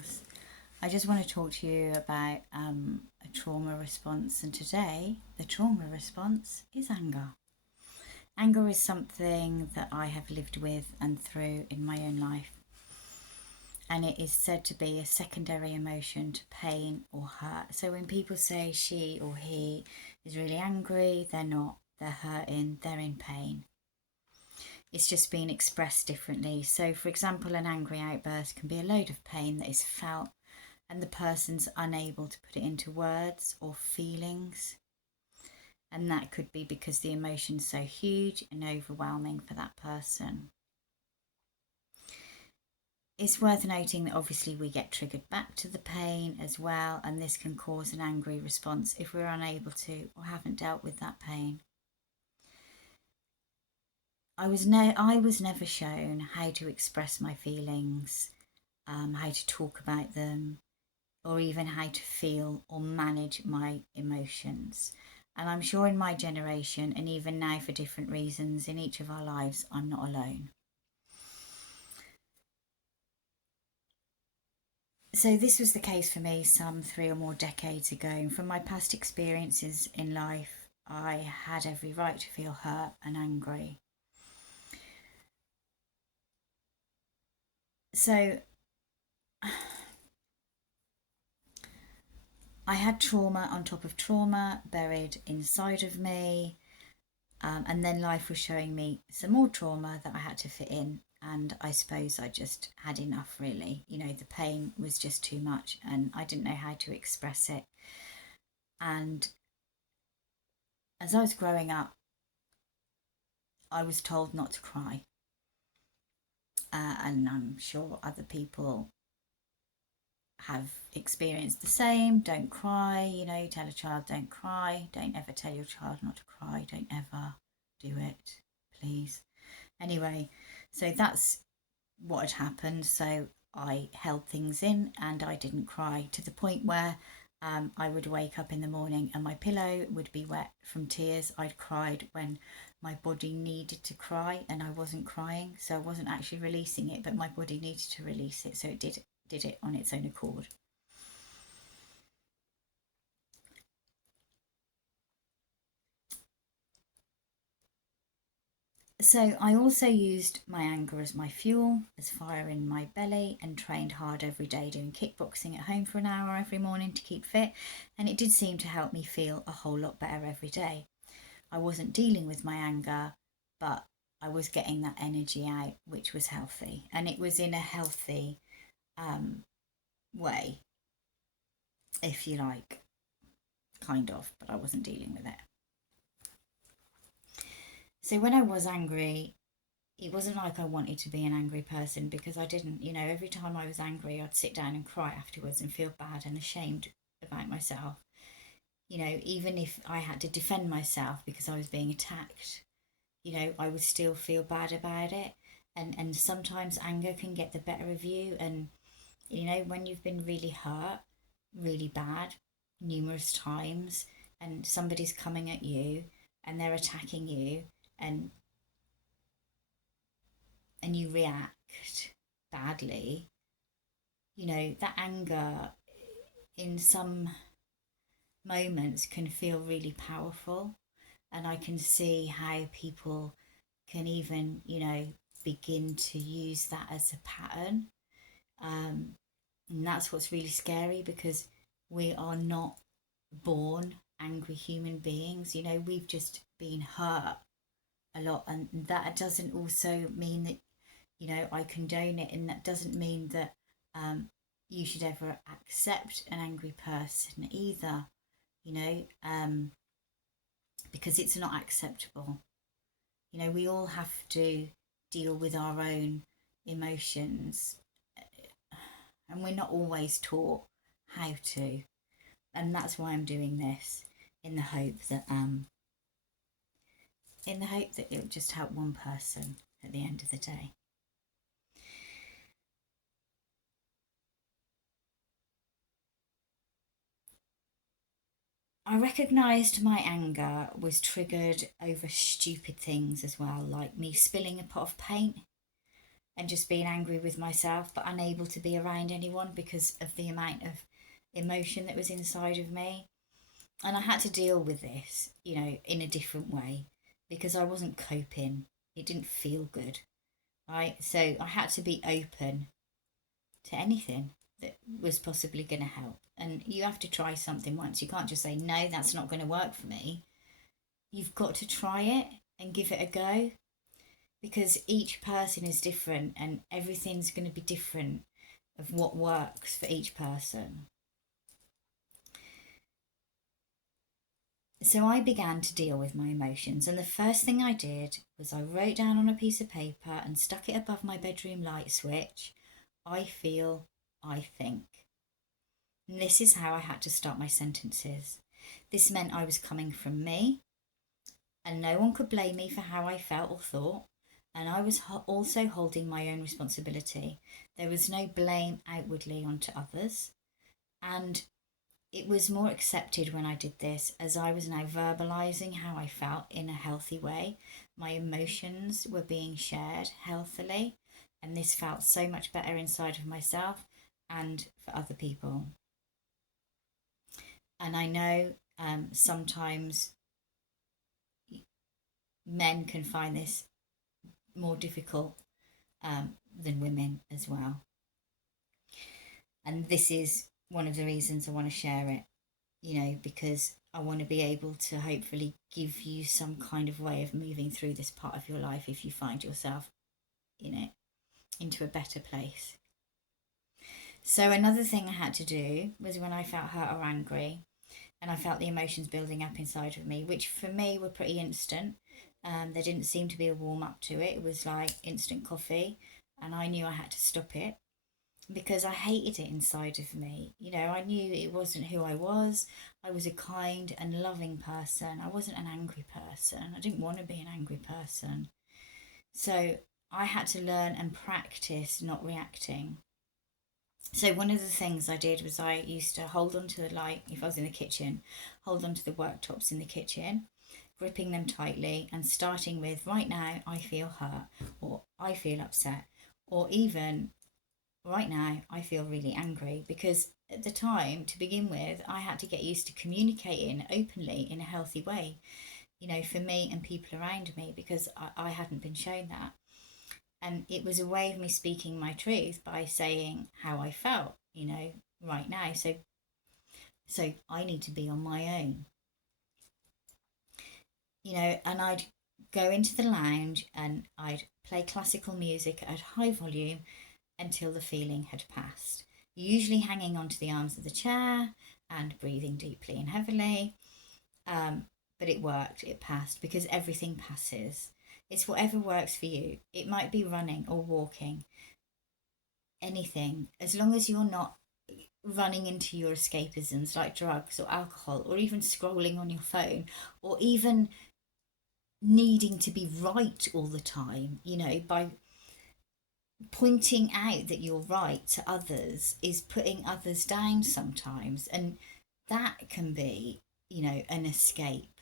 Earthlings. I just want to talk to you about a trauma response, and today the trauma response is anger. Anger is something that I have lived with and through in my own life, and it is said to be a secondary emotion to pain or hurt. So when people say she or he is really angry, they're not, they're hurting, they're in pain. It's just being expressed differently. So, for example, an angry outburst can be a load of pain that is felt and the person's unable to put it into words or feelings. And that could be because the emotion's so huge and overwhelming for that person. It's worth noting that obviously we get triggered back to the pain as well, and this can cause an angry response if we're unable to or haven't dealt with that pain. I was never shown how to express my feelings, how to talk about them, or even how to feel or manage my emotions. And I'm sure in my generation, and even now for different reasons in each of our lives, I'm not alone. So this was the case for me some 3 or more decades ago. And from my past experiences in life, I had every right to feel hurt and angry. So I had trauma on top of trauma buried inside of me. And then life was showing me some more trauma that I had to fit in. And I suppose I just had enough, really. You know, the pain was just too much and I didn't know how to express it. And as I was growing up, I was told not to cry. And I'm sure other people have experienced the same. Don't cry, you know, you tell a child don't cry. Don't ever tell your child not to cry. Don't ever do it, please. Anyway, so that's what had happened. So I held things in and I didn't cry, to the point where I would wake up in the morning and my pillow would be wet from tears. I'd cried when my body needed to cry and I wasn't crying, so I wasn't actually releasing it, but my body needed to release it, so it did it on its own accord. So I also used my anger as my fuel, as fire in my belly, and trained hard every day doing kickboxing at home for an hour every morning to keep fit, and it did seem to help me feel a whole lot better every day. I wasn't dealing with my anger, but I was getting that energy out, which was healthy, and it was in a healthy way, if you like, kind of, but I wasn't dealing with it. So when I was angry, it wasn't like I wanted to be an angry person, because I didn't. You know, every time I was angry, I'd sit down and cry afterwards and feel bad and ashamed about myself. You know, even if I had to defend myself because I was being attacked, you know, I would still feel bad about it. And sometimes anger can get the better of you. And, you know, when you've been really hurt, really bad, numerous times, and somebody's coming at you and they're attacking you, and you react badly, you know, that anger in some moments can feel really powerful. And I can see how people can even, you know, begin to use that as a pattern. And that's what's really scary, because we are not born angry human beings. You know, we've just been hurt a lot. And that doesn't also mean that, you know, I condone it. And that doesn't mean that you should ever accept an angry person either, you know, because it's not acceptable. You know, we all have to deal with our own emotions, and we're not always taught how to. And that's why I'm doing this, in the hope that it'll just help one person at the end of the day. I recognised my anger was triggered over stupid things as well, like me spilling a pot of paint. and just being angry with myself, but unable to be around anyone because of the amount of emotion that was inside of me. And I had to deal with this, in a different way because I wasn't coping. It didn't feel good, right? So I had to be open to anything that was possibly going to help. And you have to try something once. You can't just say, no, that's not going to work for me. You've got to try it and give it a go because each person is different and everything's going to be different of what works for each person. So I began to deal with my emotions, and the first thing I did was I wrote down on a piece of paper and stuck it above my bedroom light switch, I feel, I think. And this is how I had to start my sentences. This meant I was coming from me, and no one could blame me for how I felt or thought. And I was also holding my own responsibility. There was no blame outwardly onto others. And it was more accepted when I did this, as I was now verbalizing how I felt in a healthy way. My emotions were being shared healthily, and this felt so much better inside of myself and for other people. And I know sometimes men can find this more difficult than women as well. And this is one of the reasons I want to share it, because I want to be able to hopefully give you some kind of way of moving through this part of your life if you find yourself in it, into a better place. So another thing I had to do was when I felt hurt or angry and I felt the emotions building up inside of me, which for me were pretty instant. There didn't seem to be a warm up to it. It was like instant coffee, and I knew I had to stop it because I hated it inside of me. I knew it wasn't who I was. I was a kind and loving person. I wasn't an angry person. I didn't want to be an angry person. So I had to learn and practice not reacting. So one of the things I did was I used to hold on to the light, if I was in the kitchen, hold on to the worktops in the kitchen, gripping them tightly and starting with, right now I feel hurt, or I feel upset, or even right now I feel really angry, because at the time, to begin with, I had to get used to communicating openly in a healthy way, for me and people around me, because I hadn't been shown that. And it was a way of me speaking my truth by saying how I felt, right now. So I need to be on my own, and I'd go into the lounge and I'd play classical music at high volume until the feeling had passed, usually hanging onto the arms of the chair and breathing deeply and heavily. But it worked, it passed, because everything passes. It's whatever works for you. It might be running or walking, anything, as long as you're not running into your escapisms like drugs or alcohol, or even scrolling on your phone, or even needing to be right all the time, by pointing out that you're right to others is putting others down sometimes. And that can be, an escape,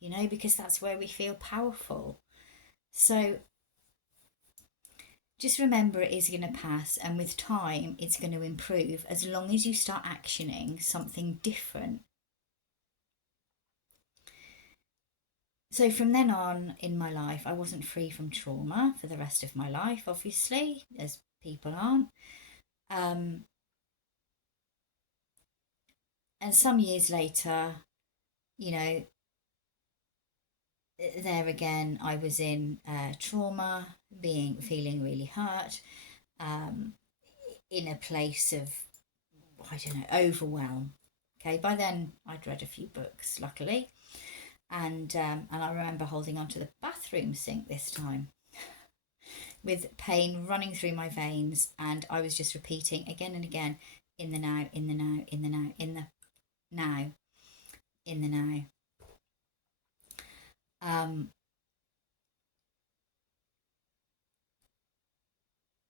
because that's where we feel powerful. So just remember, it is going to pass, and with time it's going to improve as long as you start actioning something different. So from then on in my life, I wasn't free from trauma for the rest of my life, obviously, as people aren't. And some years later, there again, I was in trauma, feeling really hurt, in a place of, I don't know, overwhelm. Okay, by then I'd read a few books, luckily, and I remember holding onto the bathroom sink this time, with pain running through my veins, and I was just repeating again and again, in the now, in the now, in the now, in the now, in the now.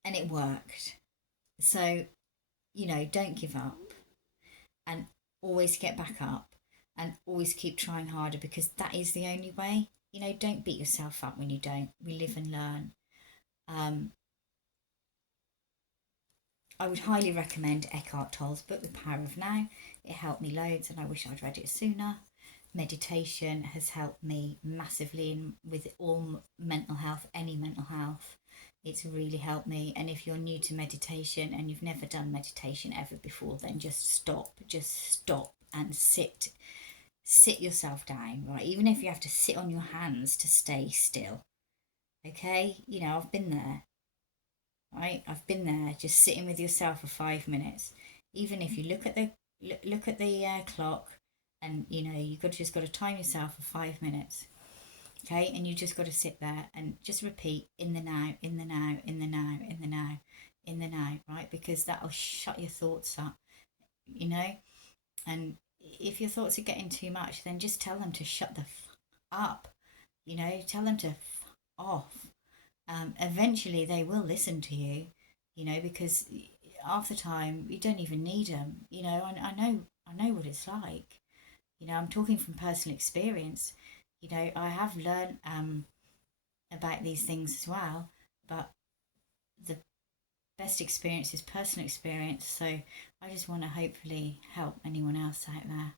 And it worked. So, don't give up, and always get back up, and always keep trying harder, because that is the only way. Don't beat yourself up when you don't. We live and learn. I would highly recommend Eckhart Tolle's book, The Power of Now. It helped me loads and I wish I'd read it sooner. Meditation has helped me massively with all mental health, any mental health. It's really helped me. And if you're new to meditation and you've never done meditation ever before, then just stop and sit yourself down, right? Even if you have to sit on your hands to stay still. Okay, I've been there, right? I've been there, just sitting with yourself for 5 minutes. Even if you look at the clock, and just got to time yourself for 5 minutes, okay? And you just got to sit there and just repeat in the now, in the now, in the now, in the now, in the now, right? Because that'll shut your thoughts up, And if your thoughts are getting too much, then just tell them to shut the up. Tell them to off. Eventually they will listen to you, because half the time you don't even need them. I know what it's like. I'm talking from personal experience. I have learned about these things as well, but the best experience is personal experience. So I just want to hopefully help anyone else out there.